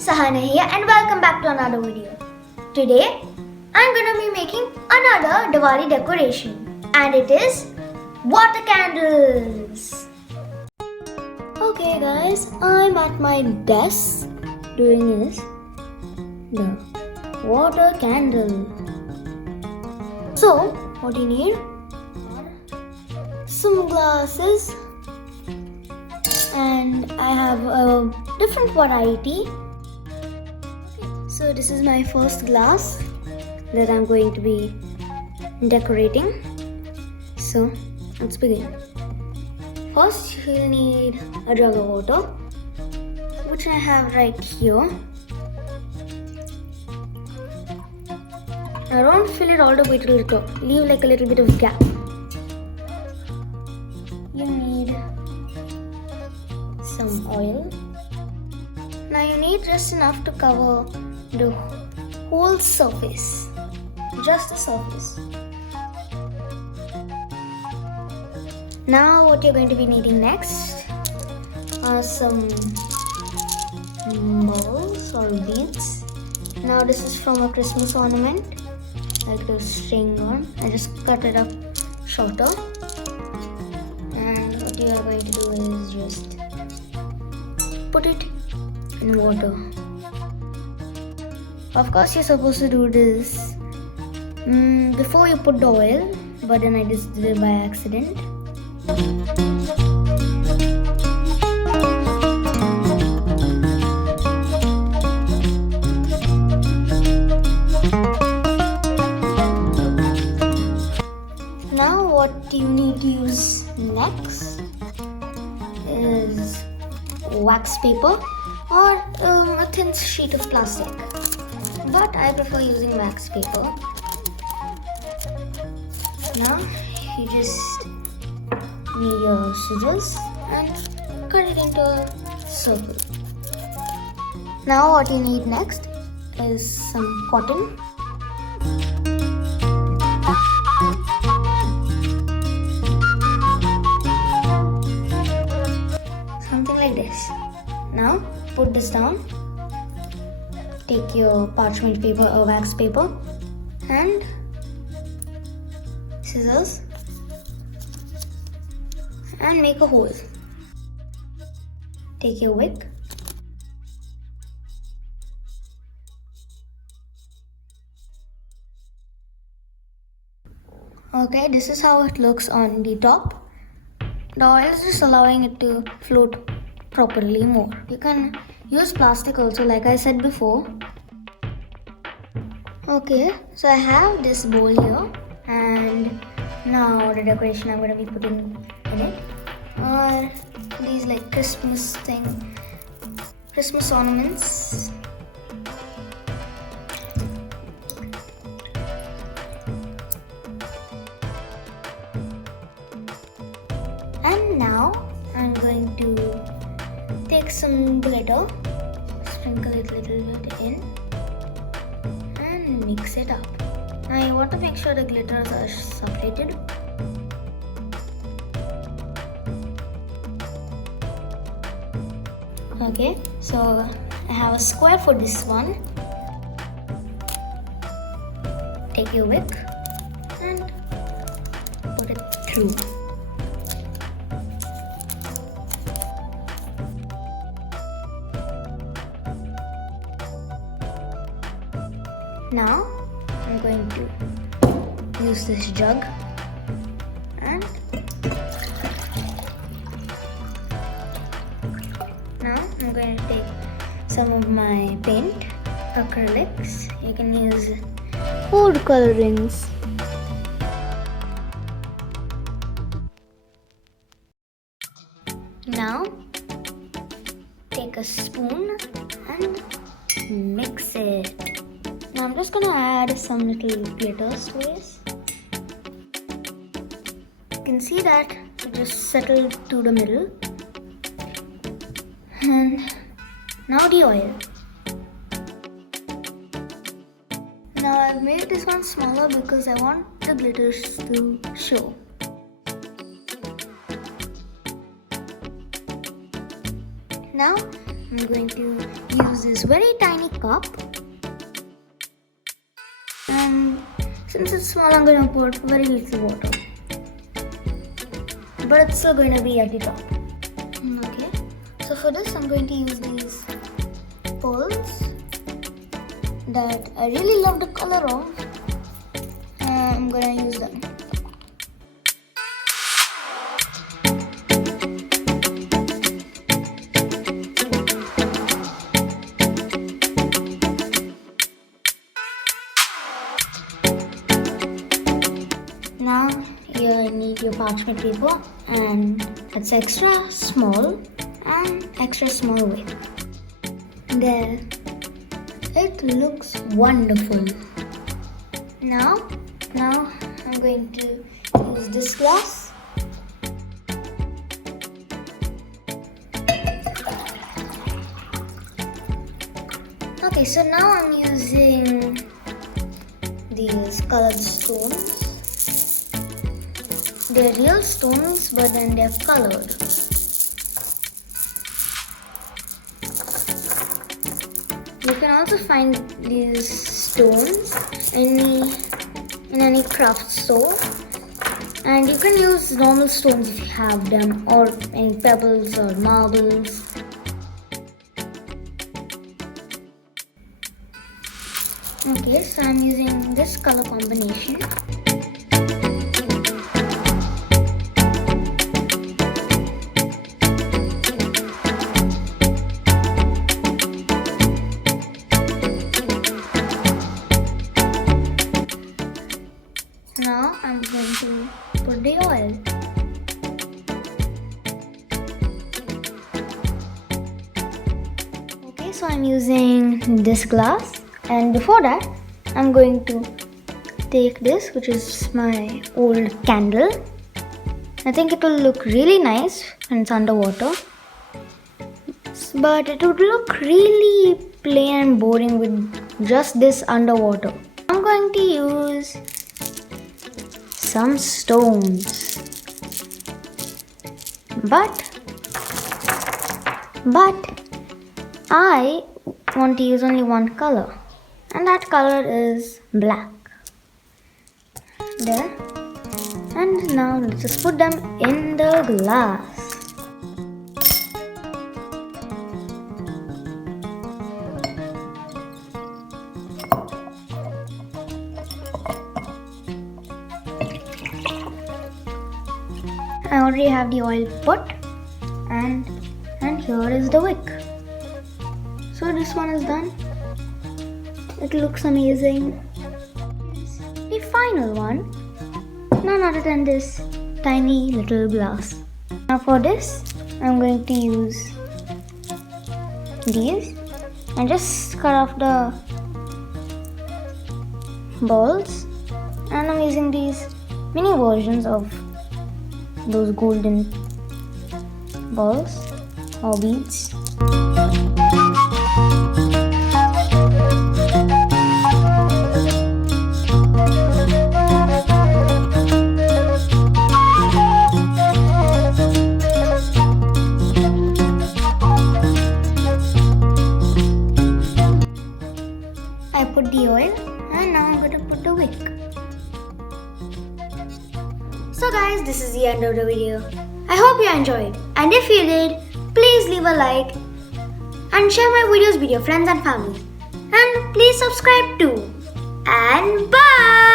Sahana here and welcome back to another video. Today I'm gonna be making another Diwali decoration and it is water candles. Okay guys, I'm at my desk doing this, the water candle. So what you need are some glasses and I have a different variety. So this is my first glass that I'm going to be decorating. So let's begin. First you'll need a jug of water, which I have right here. Now don't fill it all the way to the top. Leave like a little bit of gap. You need some oil. Now you need just enough to cover the whole surface, just the surface. Now what you're going to be needing next are some balls or beads. Now this is from a Christmas ornament, like the string one. I just cut it up shorter, and what you are going to do is just put it in water. Of course you're supposed to do this before you put the oil, but then I just did it by accident. Now what you need to use next is wax paper or a thin sheet of plastic, but I prefer using wax paper. Now you just need your scissors and cut it into a circle. Now what you need next is some cotton. Something like this. Now put this down. Take your parchment paper or wax paper and scissors and make a hole. Take your wick Okay, this is how it looks on the top. The oil is just allowing it to float properly more. You can use plastic also, like I said before. Okay, so I have this bowl here, and now the decoration I'm going to be putting in it are these like Christmas ornaments. And now I'm going to take some glitter, sprinkle it a little bit in and mix it up. Now you want to make sure the glitters are separated. Okay, so I have a square for this one. Take your wick and put it through. Now I'm going to use this jug and now I'm going to take some of my paint, acrylics. You can use food colorings. Now take a spoon and mix it. Now I'm just gonna add some little glitters to this. You can see that it just settled to the middle. And now the oil. Now I've made this one smaller because I want the glitters to show. Now I'm going to use this very tiny cup. And since it's small, I'm going to put very little water. But it's still going to be at the top. Okay. So for this, I'm going to use these pearls that I really love the color of. I'm going to use them. Now you need your parchment paper, and it's extra small and extra small way. There, it looks wonderful. Now I'm going to use this glass. Okay, so now I'm using these colored stones. They're real stones, but then they're colored. You can also find these stones in any craft store, and you can use normal stones if you have them, or any pebbles or marbles. Okay, so I'm using this color combination. Now I'm going to put the oil. Okay, so I'm using this glass, and before that I'm going to take this, which is my old candle. I think it will look really nice when it's underwater, but it would look really plain and boring with just this underwater. I'm going to use some stones, but I want to use only one color, and that color is black. There, and now let's just put them in the glass. I already have the oil put, and here is the wick. So this one is done. It looks amazing. The final one, none other than this tiny little glass. Now for this, I'm going to use these and just cut off the balls, and I'm using these mini versions of those golden balls or beads. I put the oil, and now I'm going to put the wick. So guys, this is the end of the video. I hope you enjoyed, and if you did, please leave a like and share my videos with your friends and family. And please subscribe too. And bye!